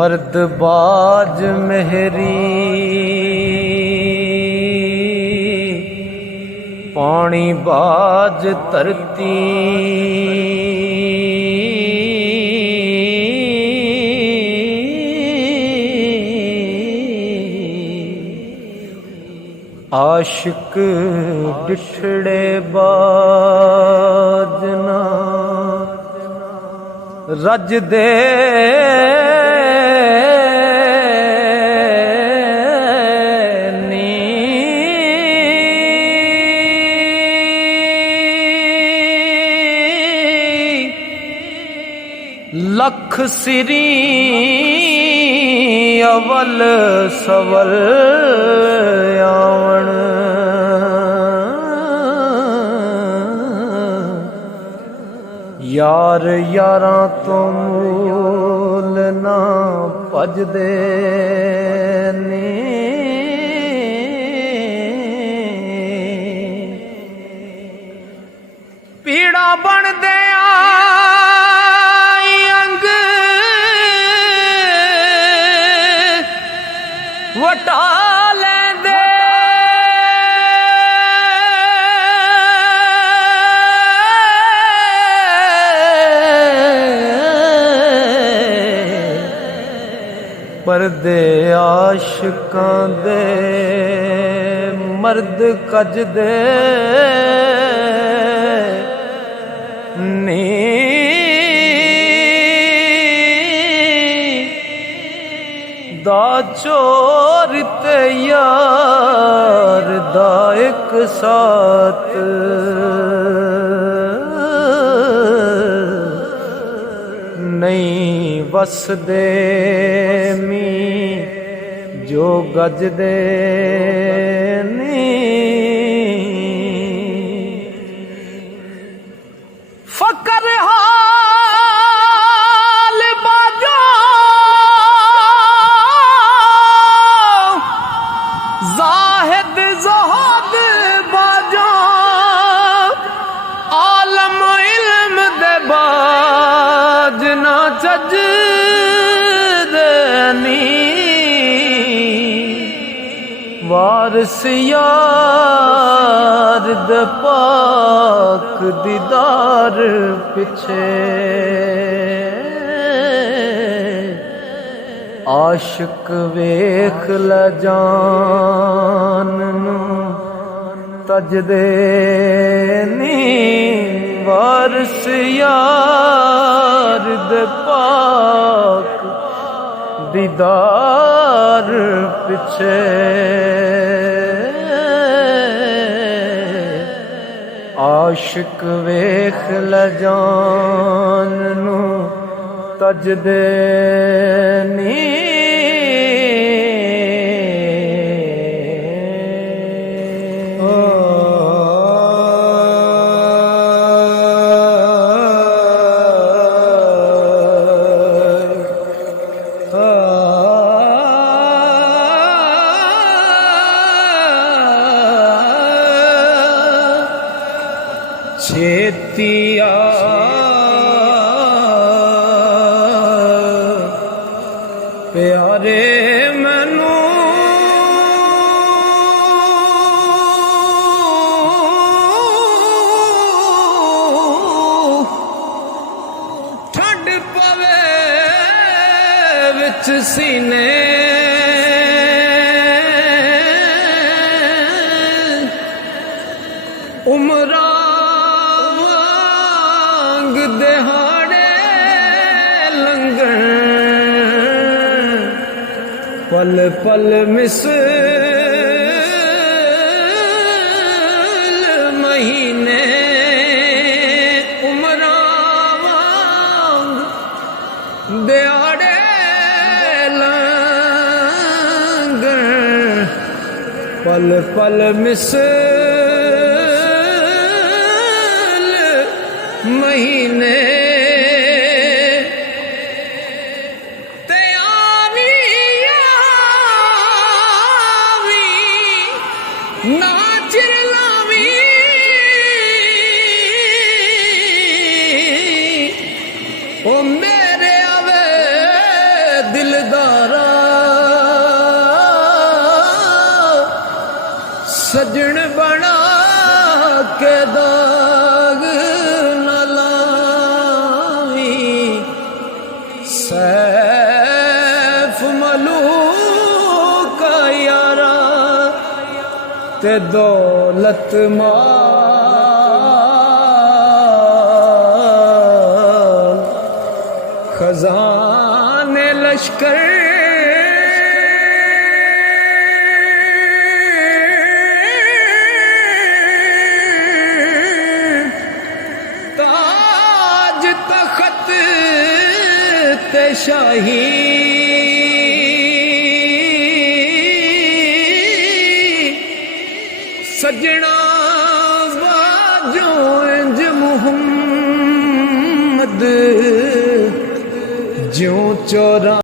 मर्द बाज मेहरी पानी बाज धरती आशिक डिठड़े बाज ना रज दे लख सिरी अवल सवल आवन यार यारां तो मूल ना भजदे ने पीड़ा बनदे वटा लेंदे परदे आशिकां दे मर्द कजदे नी दा चोर ते यार दा एक साथ नहीं वसदे मी जो गजदे नी फकर जाहिद ज़हद बाजा आलम इल्म दे बाज ना चज देनी वारिस यार दे पाक दीदार पिछे आशिक वेख ल जान नू तजदे नी वारिस यार दे पाक दीदार पिछे आशिक वेख ल जान नू तजदे नी छेतिया प्यारे मैनू ठंड पवे विच सीने उमरा दिहाड़े लंघन पल पल मिसल महीने उमरा वांग दिहाड़े पल पल मिसल महीने ते आवी आवी ना चिर लावी ओ मेरे आवे दिलदारा सजन बना के दाग न लावी सैफ मलूक यारा ते दौलत माल खजाने लश्कर ताज तखत ते शाही सजना बाजो इंज मुहम्मद ज्यों चौरा